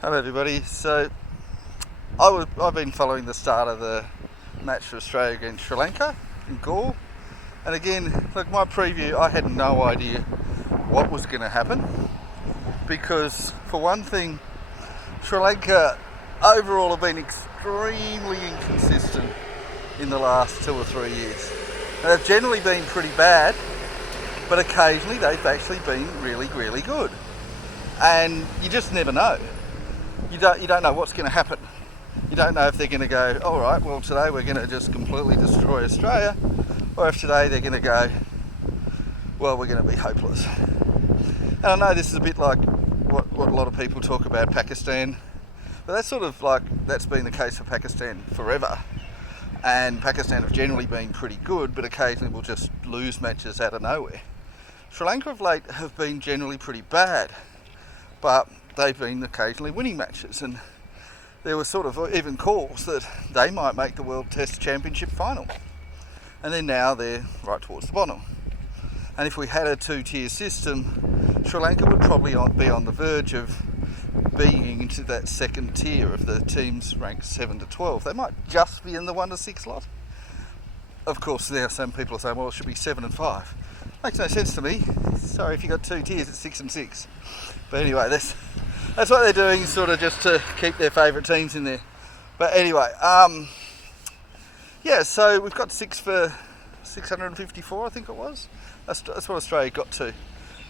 Hello everybody. I've been following the start of the match for Australia against Sri Lanka in Galle, and again, like my preview, I had no idea what was going to happen because, for one thing, Sri Lanka overall have been extremely inconsistent in the last 2 or 3 years. And they've generally been pretty bad, but occasionally they've actually been really, really good, and you just never know. You don't know what's going to happen. You don't know if they're going to go, all right, well today we're going to just completely destroy Australia, or if today they're going to go, well, we're going to be hopeless. And I know this is a bit like what a lot of people talk about Pakistan, but that's been the case for Pakistan forever. And Pakistan have generally been pretty good, but occasionally will just lose matches out of nowhere. Sri Lanka of late have been generally pretty bad, but they've been occasionally winning matches, and there were sort of even calls that they might make the World Test Championship final. And then now they're right towards the bottom. And if we had a two-tier system, Sri Lanka would probably be on the verge of being into that second tier of the teams ranked 7 to 12. They might just be in the 1 to 6 lot. Of course, there are some people are saying, well, it should be 7 and 5. Makes no sense to me. Sorry, if you've got two tiers, it's 6 and 6. But anyway, that's what they're doing, sort of just to keep their favourite teams in there. But anyway, so we've got 6 for 654, I think it was. That's what Australia got to.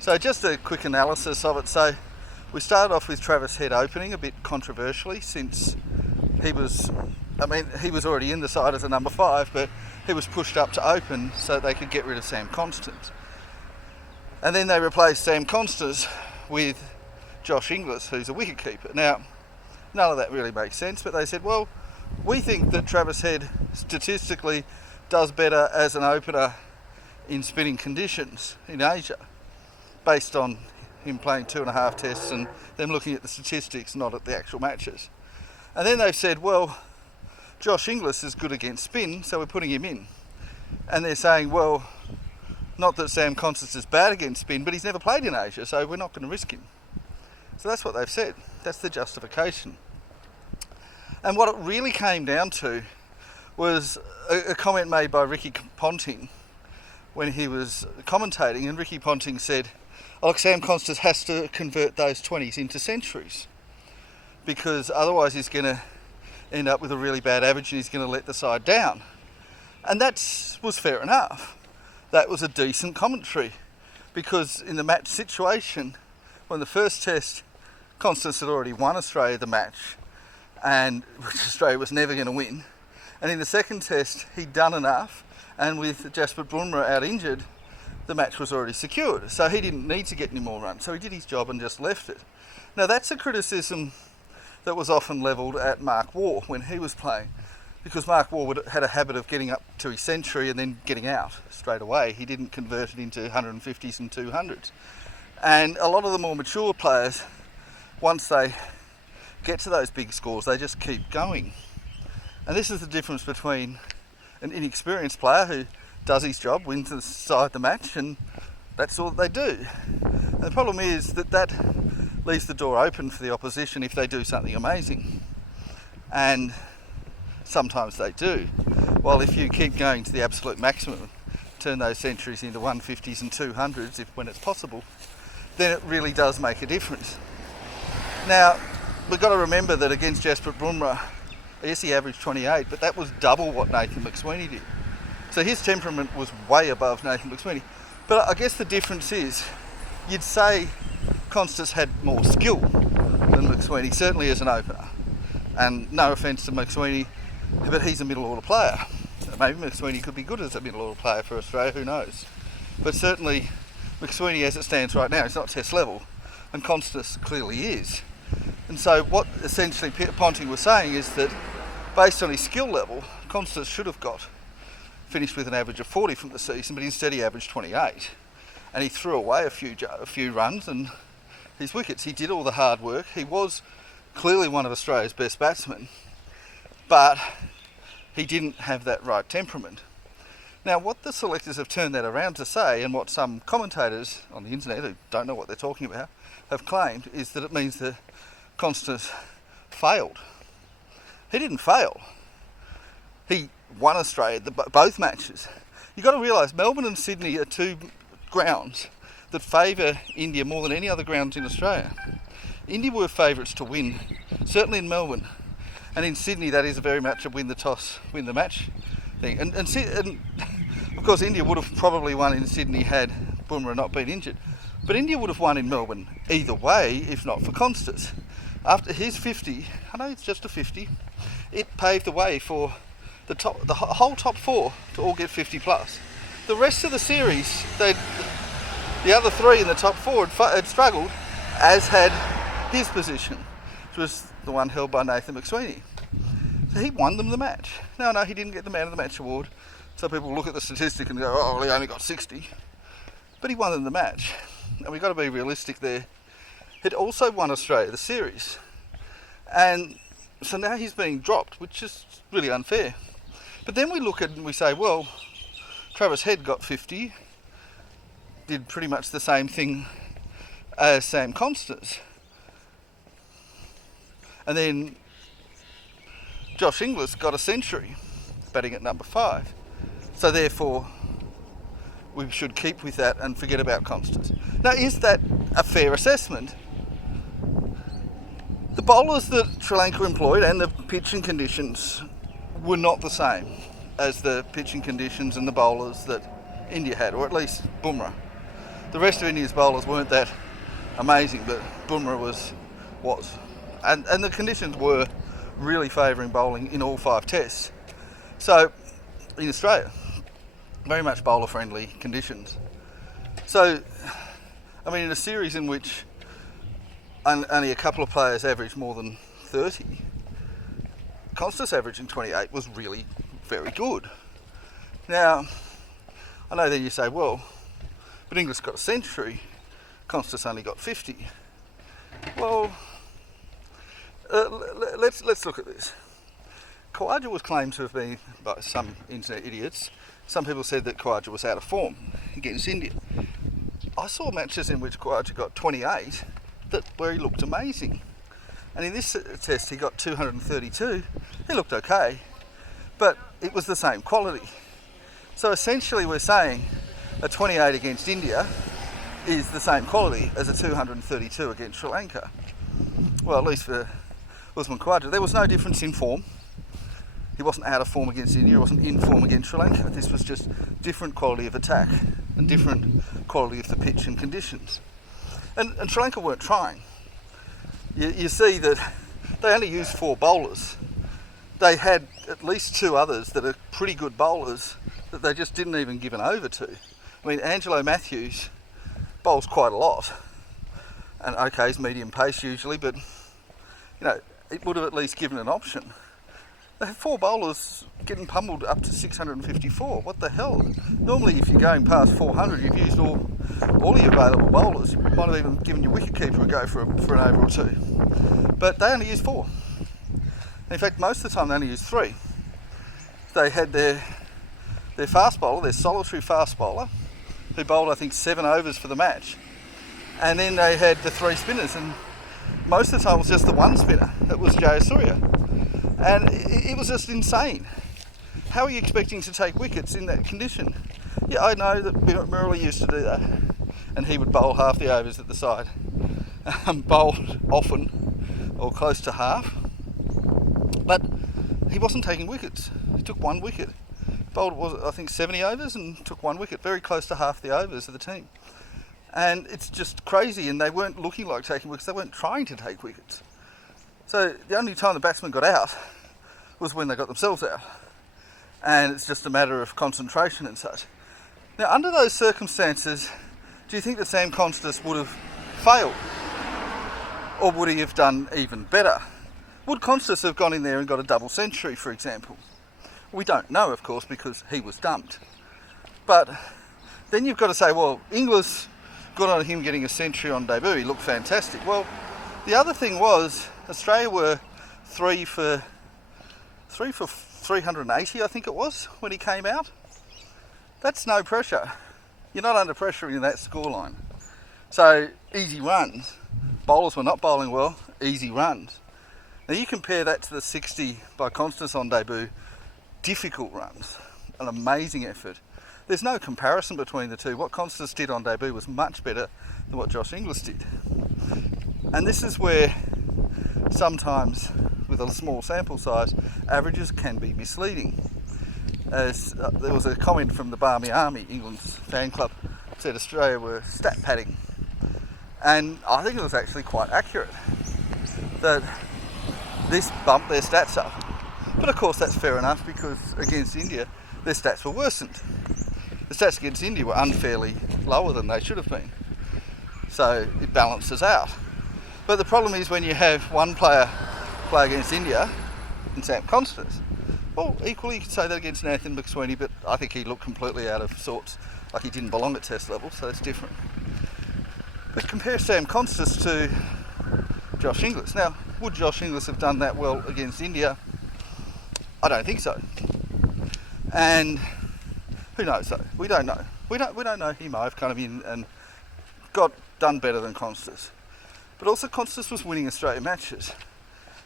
So just a quick analysis of it. So we started off with Travis Head opening a bit controversially, since he was already in the side as a number 5, but he was pushed up to open so they could get rid of Sam Constance. And then they replaced Sam Constance with Josh Inglis, who's a wicketkeeper. Now, none of that really makes sense, but they said, well, we think that Travis Head statistically does better as an opener in spinning conditions in Asia, based on him playing 2.5 tests and them looking at the statistics, not at the actual matches. And then they've said, well, Josh Inglis is good against spin, so we're putting him in. And they're saying, well, not that Sam Constance is bad against spin, but he's never played in Asia, so we're not going to risk him. So that's what they've said. That's the justification. And what it really came down to was a comment made by Ricky Ponting when he was commentating, and Ricky Ponting said, oh, look, Sam Constance has to convert those 20s into centuries, because otherwise he's going to end up with a really bad average and he's going to let the side down. And that was fair enough. That was a decent commentary, because in the match situation, when the first test, Constance had already won Australia the match, and which Australia was never going to win. And in the second test, he'd done enough, and with Jasprit Bumrah out injured, the match was already secured. So he didn't need to get any more runs. So he did his job and just left it. Now that's a criticism that was often levelled at Mark Waugh when he was playing, because Mark Waugh had a habit of getting up to his century and then getting out straight away. He didn't convert it into 150s and 200s. And a lot of the more mature players, once they get to those big scores, they just keep going. And this is the difference between an inexperienced player who does his job, wins the side the match, and that's all that they do. And the problem is that leaves the door open for the opposition if they do something amazing. And sometimes they do. While if you keep going to the absolute maximum, turn those centuries into 150s and 200s when it's possible, then it really does make a difference. Now, we've got to remember that against Jasprit Bumrah, yes, he averaged 28, but that was double what Nathan McSweeney did. So his temperament was way above Nathan McSweeney. But I guess the difference is, you'd say Constance had more skill than McSweeney, certainly as an opener. And no offence to McSweeney, but he's a middle order player. Maybe McSweeney could be good as a middle order player for Australia, who knows. But certainly McSweeney, as it stands right now, is not test level, and Constance clearly is. And so what essentially Ponting was saying is that, based on his skill level, Constance should have finished with an average of 40 from the season, but instead he averaged 28. And he threw away a few runs and his wickets. He did all the hard work. He was clearly one of Australia's best batsmen, but he didn't have that right temperament. Now, what the selectors have turned that around to say, and what some commentators on the internet who don't know what they're talking about have claimed, is that it means that Constance failed. He didn't fail. He won Australia both matches. You've got to realise Melbourne and Sydney are two grounds that favour India more than any other grounds in Australia. India were favourites to win, certainly in Melbourne. And in Sydney, that is very much a win the toss, win the match thing. And of course, India would have probably won in Sydney had Bumrah not been injured. But India would have won in Melbourne either way, if not for Constance. After his 50, I know it's just a 50, it paved the way for the whole top four to all get 50 plus. The rest of the series, the other three in the top four had struggled, as had his position, which was the one held by Nathan McSweeney. So he won them the match. No, he didn't get the Man of the Match award. Some people look at the statistic and go, oh, well, he only got 60. But he won them the match. And we've got to be realistic there. He'd also won Australia the series. And so now he's being dropped, which is really unfair. But then we look at it and we say, well, Travis Head got 50, did pretty much the same thing as Sam Constance. And then Josh Inglis got a century, batting at number 5. So therefore, we should keep with that and forget about Constance. Now, is that a fair assessment? The bowlers that Sri Lanka employed and the pitching conditions were not the same as the pitching conditions and the bowlers that India had, or at least Bumrah. The rest of India's bowlers weren't that amazing, but Bumrah was. And the conditions were really favouring bowling in all 5 tests. So, in Australia, very much bowler-friendly conditions. So, I mean, in a series in which only a couple of players averaged more than 30, Constance averaging 28 was really very good. Now, I know then you say, well, but Inglis got a century, Constance only got 50. Well, let's look at this. Khawaja was claimed to have been, by some internet idiots, some people said that Khawaja was out of form against India. I saw matches in which Khawaja got 28 where he looked amazing. And in this test he got 232. He looked okay, but it was the same quality. So essentially we're saying a 28 against India is the same quality as a 232 against Sri Lanka. Well, at least for Usman Khawaja. There was no difference in form. He wasn't out of form against India, he wasn't in form against Sri Lanka. This was just different quality of attack and different quality of the pitch and conditions. And Sri Lanka weren't trying. You see that they only used 4 bowlers. They had at least 2 others that are pretty good bowlers that they just didn't even give an over to. I mean, Angelo Matthews bowls quite a lot. And okay, he's medium pace usually, but it would have at least given an option. They had 4 bowlers getting pummeled up to 654. What the hell? Normally, if you're going past 400, you've used all your available bowlers. You might have even given your wicketkeeper a go for an over or 2. But they only used 4. In fact, most of the time they only used 3. They had their fast bowler, their solitary fast bowler, who bowled, I think, 7 overs for the match. And then they had the 3 spinners, and most of the time it was just the 1 spinner. It was Jayasuriya. And it was just insane. How are you expecting to take wickets in that condition? Yeah, I know that Murali used to do that, and he would bowl half the overs at the side. Bowled often, or close to half. But he wasn't taking wickets. He took 1 wicket. Bowled, I think, 70 overs and took 1 wicket, very close to half the overs of the team. And it's just crazy, and they weren't looking like taking wickets, they weren't trying to take wickets. So the only time the batsmen got out was when they got themselves out. And it's just a matter of concentration and such. Now, under those circumstances, do you think that Sam Constance would have failed? Or would he have done even better? Would Constance have gone in there and got a double century, for example? We don't know, of course, because he was dumped. But then you've got to say, well, Inglis, good on him getting a century on debut, he looked fantastic. Well, the other thing was, Australia were 3 for 380, I think it was, when he came out. That's no pressure. You're not under pressure in that scoreline. So, easy runs. Bowlers were not bowling well, easy runs. Now you compare that to the 60 by Constance on debut, difficult runs, an amazing effort. There's no comparison between the two. What Constance did on debut was much better than what Josh Inglis did. And this is where sometimes, with a small sample size, averages can be misleading. As there was a comment from the Barmy Army, England's fan club, said Australia were stat padding. And I think it was actually quite accurate that this bumped their stats up. But of course that's fair enough, because against India their stats were worsened. The stats against India were unfairly lower than they should have been. So it balances out. But the problem is when you have one player play against India and Sam Constance, well, equally you could say that against Nathan McSweeney, but I think he looked completely out of sorts, like he didn't belong at test level, so that's different. But compare Sam Constance to Josh Inglis. Now, would Josh Inglis have done that well against India? I don't think so. And who knows though? We don't know. We don't know. He might have come in and done better than Constance. But also Constance was winning Australian matches.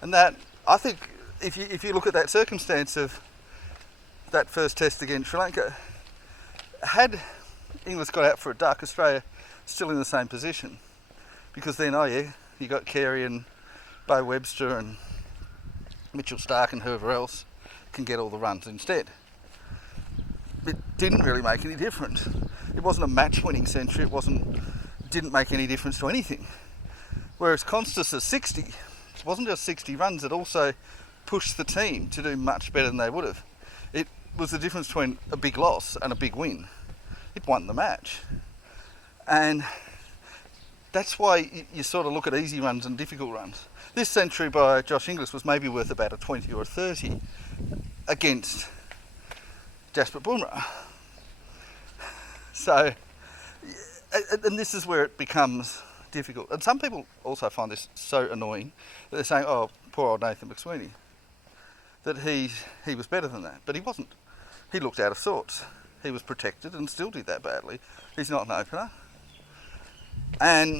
And that, I think, if you look at that circumstance of that first test against Sri Lanka, had Inglis got out for a duck, Australia still in the same position. Because then, you got Carey and Bo Webster and Mitchell Starc and whoever else can get all the runs instead. It didn't really make any difference. It wasn't a match-winning century. Didn't make any difference to anything. Whereas Constance's 60, it wasn't just 60 runs, it also pushed the team to do much better than they would have. It was the difference between a big loss and a big win. It won the match. And that's why you sort of look at easy runs and difficult runs. This century by Josh Inglis was maybe worth about a 20 or a 30 against Jasprit Bumrah. So, and this is where it becomes difficult. And some people also find this so annoying that they're saying, oh, poor old Nathan McSweeney, that he was better than that. But he wasn't. He looked out of sorts. He was protected and still did that badly. He's not an opener. And